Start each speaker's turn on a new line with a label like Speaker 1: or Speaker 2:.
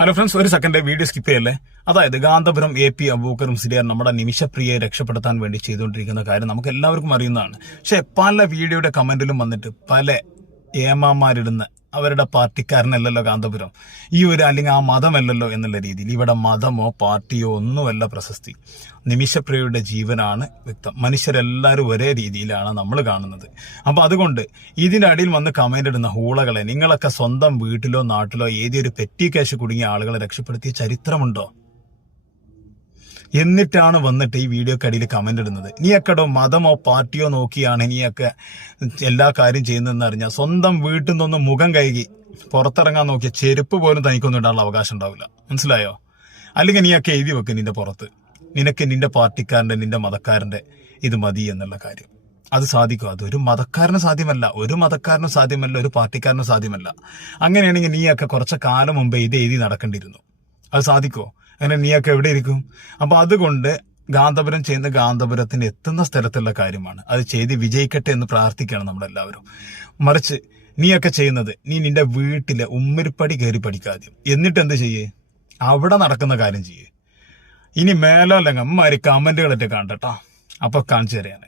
Speaker 1: Hello friends ഒരു second video skip ചെയ്യല്ലേ? അതായത് ഗാന്ധപുരം എ പി അബൂക്കർ മുസ്ലിയാർ നമ്മുടെ നിമിഷപ്രിയയെ രക്ഷപ്പെടുത്താൻ വേണ്ടി ചെയ്തുകൊണ്ടിരിക്കുന്ന കാര്യം നമുക്ക് എല്ലാവർക്കും അറിയുന്നതാണ്. പക്ഷെ പല വീഡിയോയുടെ കമന്റിലും വന്നിട്ട് പല ഏമാമാരിടുന്ന അവരുടെ പാർട്ടിക്കാരനല്ലല്ലോ കാന്തപുരം. ഈ ഒരു അല്ലെങ്കിൽ ആ മതമല്ലല്ലോ എന്നുള്ള രീതിയിൽ. ഇവിടെ മതമോ പാർട്ടിയോ ഒന്നുമല്ല പ്രശസ്തി. നിമിഷപ്രിയയുടെ ജീവനാണ് വ്യക്തം. മനുഷ്യരെല്ലാവരും ഒരേ രീതിയിലാണ് നമ്മൾ കാണുന്നത്. അപ്പോൾ അതുകൊണ്ട് ഇതിന്റെ അടിയിൽ വന്ന് കമന്റ് ഇടുന്ന ഹൂളകളെ നിങ്ങളൊക്കെ സ്വന്തം വീട്ടിലോ നാട്ടിലോ ഏതൊരു പെറ്റി കേസ് കുടുങ്ങിയ ആളുകളെ രക്ഷപ്പെടുത്തിയ ചരിത്രമുണ്ടോ? എന്നിട്ടാണ് വന്നിട്ട് ഈ വീഡിയോ അടിയിൽ കമന്റ് ഇടുന്നത്. നീയൊക്കെടോ മതമോ പാർട്ടിയോ നോക്കിയാണ് നീയൊക്കെ എല്ലാ കാര്യം ചെയ്യുന്നതെന്ന് അറിഞ്ഞാൽ സ്വന്തം വീട്ടിൽ നിന്നൊന്ന് മുഖം കഴുകി പുറത്തിറങ്ങാൻ നോക്കിയ ചെരുപ്പ് പോലും തനിക്കൊന്നും ഇടാനുള്ള അവകാശം ഉണ്ടാവില്ല. മനസ്സിലായോ? അല്ലെങ്കിൽ നീയൊക്കെ എഴുതി വെക്ക് നിന്റെ പുറത്ത്. നിനക്ക് നിന്റെ പാർട്ടിക്കാരന്റെ നിന്റെ മതക്കാരന്റെ ഇത് മതി എന്നുള്ള കാര്യം. അത് സാധിക്കും. അതൊരു മതക്കാരന് സാധ്യമല്ല. ഒരു മതക്കാരനും സാധ്യമല്ല. ഒരു പാർട്ടിക്കാരനും സാധ്യമല്ല. അങ്ങനെയാണെങ്കിൽ നീയൊക്കെ കുറച്ച് കാലം മുമ്പേ ഇത് എഴുതി നടക്കേണ്ടിയിരുന്നു. അത് സാധിക്കോ അങ്ങനെ നീയൊക്കെ എവിടെ ഇരിക്കും? അപ്പൊ അതുകൊണ്ട് ഗാന്ധപുരം ചെയ്യുന്ന ഗാന്ധപുരത്തിന് എത്തുന്ന സ്ഥലത്തുള്ള കാര്യമാണ്. അത് ചെയ്ത് വിജയിക്കട്ടെ എന്ന് പ്രാർത്ഥിക്കണം നമ്മളെല്ലാവരും. മറിച്ച് നീയൊക്കെ ചെയ്യുന്നത് നീ നിന്റെ വീട്ടിലെ ഉമ്മരിപ്പടി കയറി പഠിക്കാതെ. എന്നിട്ട് എന്ത് ചെയ്യേ? അവിടെ നടക്കുന്ന കാര്യം ചെയ്യേ. ഇനി മേലോ അല്ലെങ്കിൽ അമ്മമാര് കമന്റുകളൊക്കെ കണ്ടട്ടാ അപ്പൊ കാണിച്ചു തരാണ്